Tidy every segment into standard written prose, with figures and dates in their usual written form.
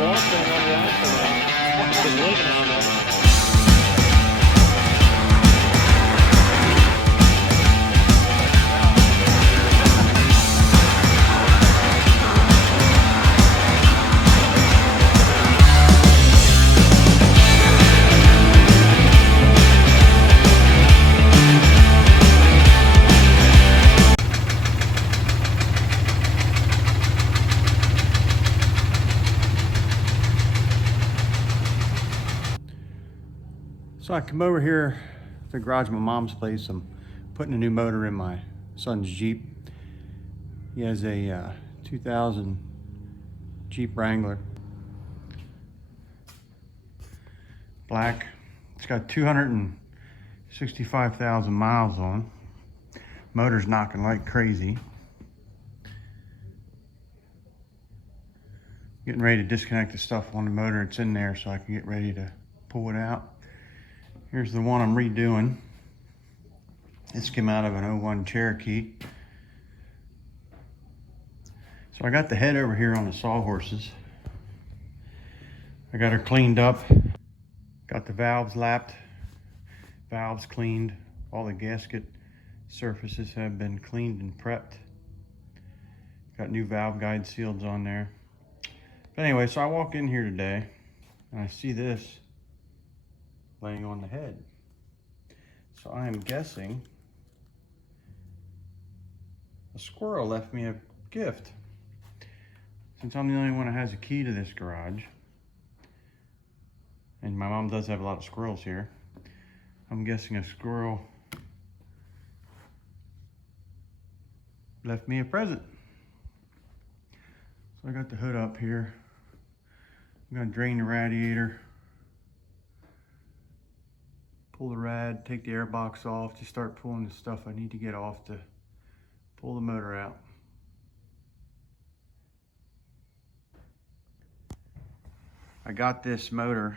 crossing on the axle now. I've been waiting on that. So I come over here to the garage of my mom's place. I'm putting a new motor in my son's Jeep. He has a 2000 Jeep Wrangler. Black. It's got 265,000 miles on. Motor's knocking like crazy. Getting ready to disconnect the stuff on the motor that's in there so I can get ready to pull it out. Here's the one I'm redoing. This came out of an '01 Cherokee. So I got the head over here on the sawhorses. I got her cleaned up. Got the valves lapped, valves cleaned. All the gasket surfaces have been cleaned and prepped. Got new valve guide seals on there. But anyway, so I walk in here today and I see this laying on the head. So I am guessing a squirrel left me a gift. Since I'm the only one that has a key to this garage, and my mom does have a lot of squirrels here, I'm guessing a squirrel left me a present. So I got the hood up here. I'm gonna drain the radiator, pull the rad, take the air box off, just start pulling the stuff I need to get off to pull the motor out. I got this motor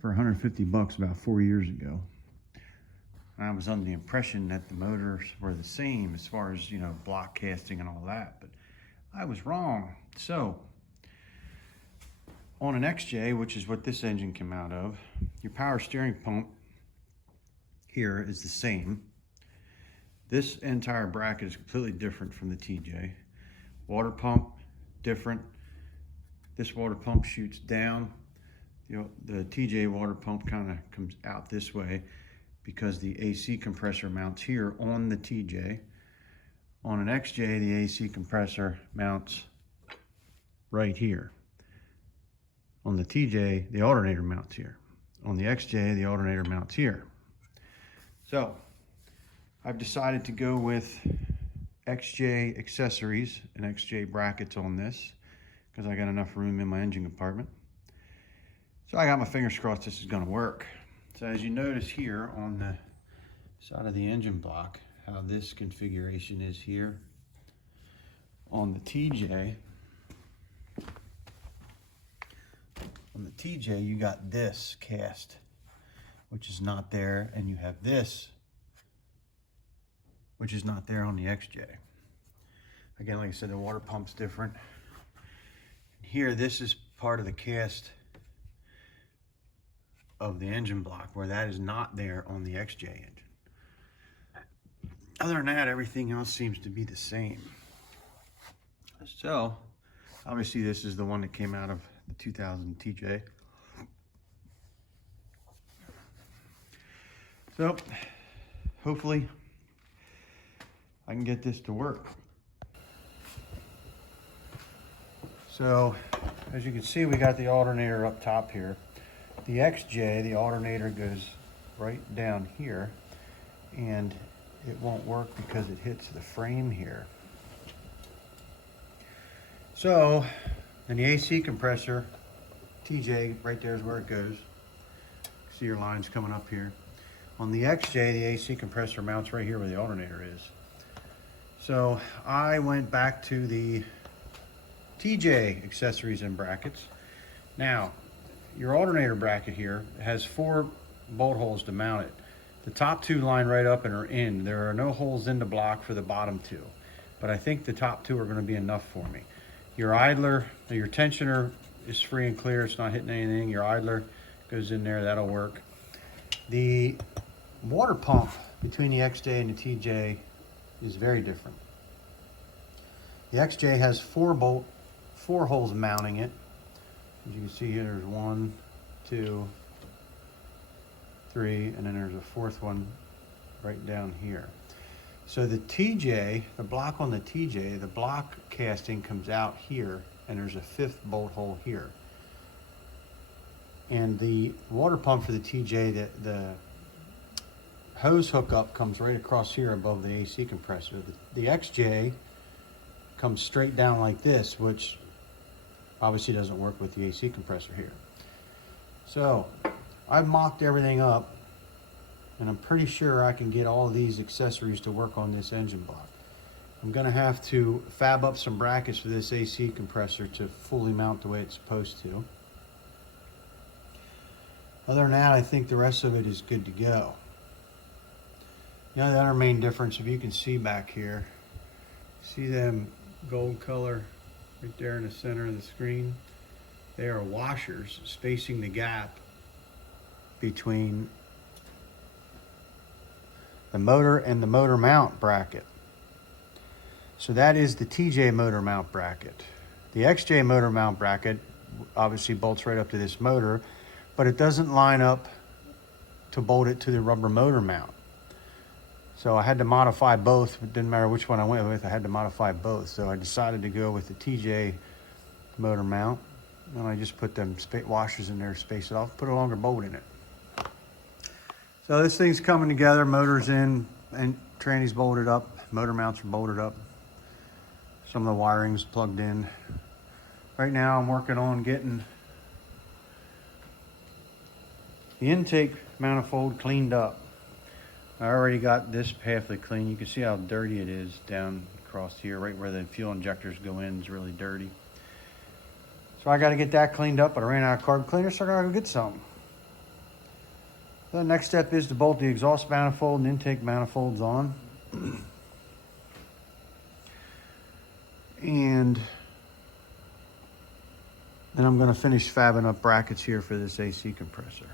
for 150 bucks about 4 years ago. I was under the impression that the motors were the same as far as, you know, block casting and all that, but I was wrong. So on an XJ, which is what this engine came out of, your power steering pump here is the same. This entire bracket is completely different from the TJ. Water pump, different. This water pump shoots down. The TJ water pump kind of comes out this way because the AC compressor mounts here on the TJ. On an XJ, the AC compressor mounts right here. On the TJ, the alternator mounts here. On the XJ, the alternator mounts here. So I've decided to go with XJ accessories and XJ brackets on this because I got enough room in my engine compartment. So I got my fingers crossed this is gonna work. So as you notice here on the side of the engine block, how this configuration is here. On the TJ, you got this cast, which is not there, and you have this, which is not there on the XJ. Again, like I said, the water pump's different. Here, this is part of the cast of the engine block, where that is not there on the XJ engine. Other than that, everything else seems to be the same. So, obviously this is the one that came out of the 2000 TJ. So, hopefully I can get this to work. So, as you can see, we got the alternator up top here. The XJ, the alternator goes right down here, and it won't work because it hits the frame here. So, then the AC compressor, TJ, right there is where it goes. See your lines coming up here. On the XJ, the AC compressor mounts right here where the alternator is. So I went back to the TJ accessories and brackets. Now, your alternator bracket here has 4 bolt holes to mount it. The top 2 line right up and are in. There are no holes in the block for the bottom 2, but I think the top 2 are going to be enough for me. Your idler, your tensioner is free and clear. It's not hitting anything. Your idler goes in there. That'll work. The water pump between the XJ and the TJ is very different. The XJ has 4 holes mounting it. As you can see here, there's 1, 2, 3, and then there's a 4th one right down here. So the TJ, the block on the TJ, the block casting comes out here, and there's a 5th bolt hole here. And the water pump for the TJ, the hose hookup comes right across here above the AC compressor. The XJ comes straight down like this, which obviously doesn't work with the AC compressor here. So I've mocked everything up, and I'm pretty sure I can get all of these accessories to work on this engine block. I'm gonna have to fab up some brackets for this AC compressor to fully mount the way it's supposed to. Other than that, I think the rest of it is good to go. The other main difference, if you can see back here, see them gold color right there in the center of the screen? They are washers spacing the gap between the motor and the motor mount bracket. So that is the TJ motor mount bracket. The XJ motor mount bracket obviously bolts right up to this motor, but it doesn't line up to bolt it to the rubber motor mount. So I had to modify both. It didn't matter which one I went with, I had to modify both. So I decided to go with the TJ motor mount, and I just put them washers in there to space it off, put a longer bolt in it. So this thing's coming together, motor's in, and tranny's bolted up, motor mounts are bolted up. Some of the wiring's plugged in. Right now I'm working on getting the intake manifold cleaned up. I already got this half clean. You can see how dirty it is down across here, right where the fuel injectors go in is really dirty. So I got to get that cleaned up, but I ran out of carb cleaner, so I got to go get some. The next step is to bolt the exhaust manifold and intake manifolds on. And then I'm going to finish fabbing up brackets here for this AC compressor.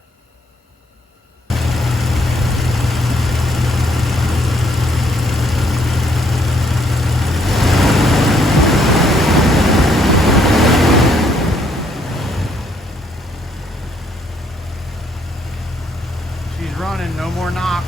She's running, no more knock.